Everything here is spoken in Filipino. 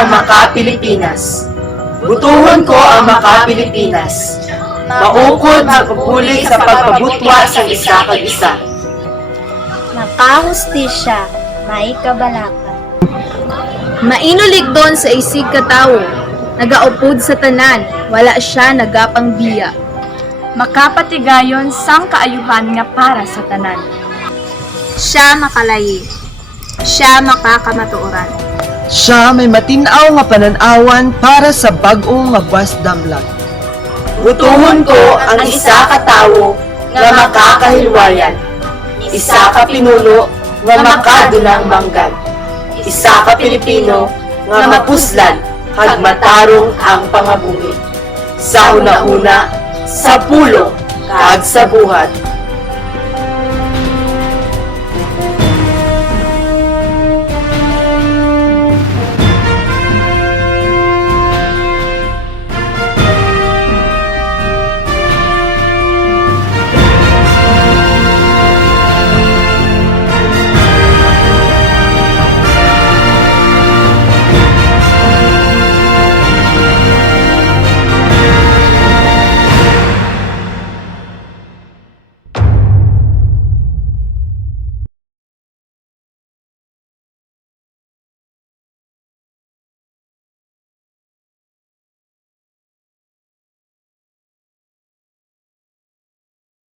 ang maka-Pilipinas. Butuhon ko ang maka-Pilipinas. Maukod magpupulig sa pagpabutwa sa isa kag isa. Makahustisya, may kabalaka. Mainulig doon sa isig katawo, nagaupod sa tanan, wala siya nagapangbiya. Makapatigayon sang kaayuhan nga para sa tanan. Siya makalayi, siya makakamatuoran. Siya may matinaw nga pananawan para sa bag-o nga buwas damlag. Butuhon ko ang isa ka tawo nga makakahilwayan. Isa ka pinuno nga makadulang manggad. Isa ka Pilipino nga mapuslan kag matarong ang pangabuhi. Sa una-una, sa pulong kag sa buhat.